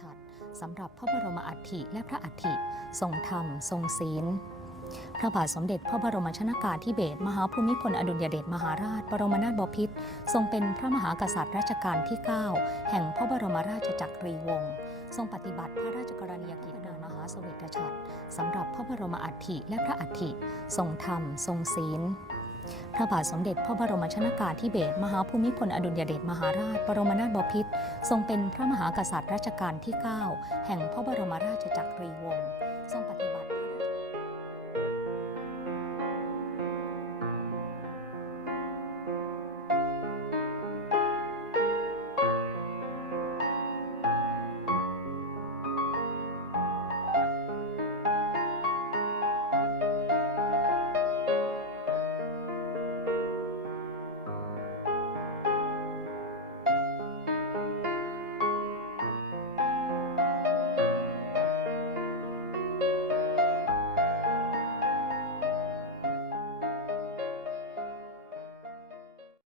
ฉัตรสำหรับพระบรมอัฐิและพระอัฐิทรงธรรม ทรงศีล พระบาทสมเด็จพระบรมชนากาธิเบศรมหาภูมิพลอดุลยเดชมหาราช บรมนาถบพิตรทรงเป็นพระมหากษัตริย์รัชกาลที่ 9 แห่งพระบรมราชจักรีวงศ์ทรงปฏิบัติพระราชกรณียกิจโดยมหาเสวตฉัตรสำหรับพระบรมอัฐิและพระอัฐิทรงธรรม ทรงศีล พระบาทสมเด็จพระบรมชนากาธิเบศรมหาภูมิพลอดุลยเดชมหาราช บรมนาถบพิตรทรงเป็นพระมหากษัตริย์รัชกาลที่ 9 แห่งพระบรมราชจักรีวงศ์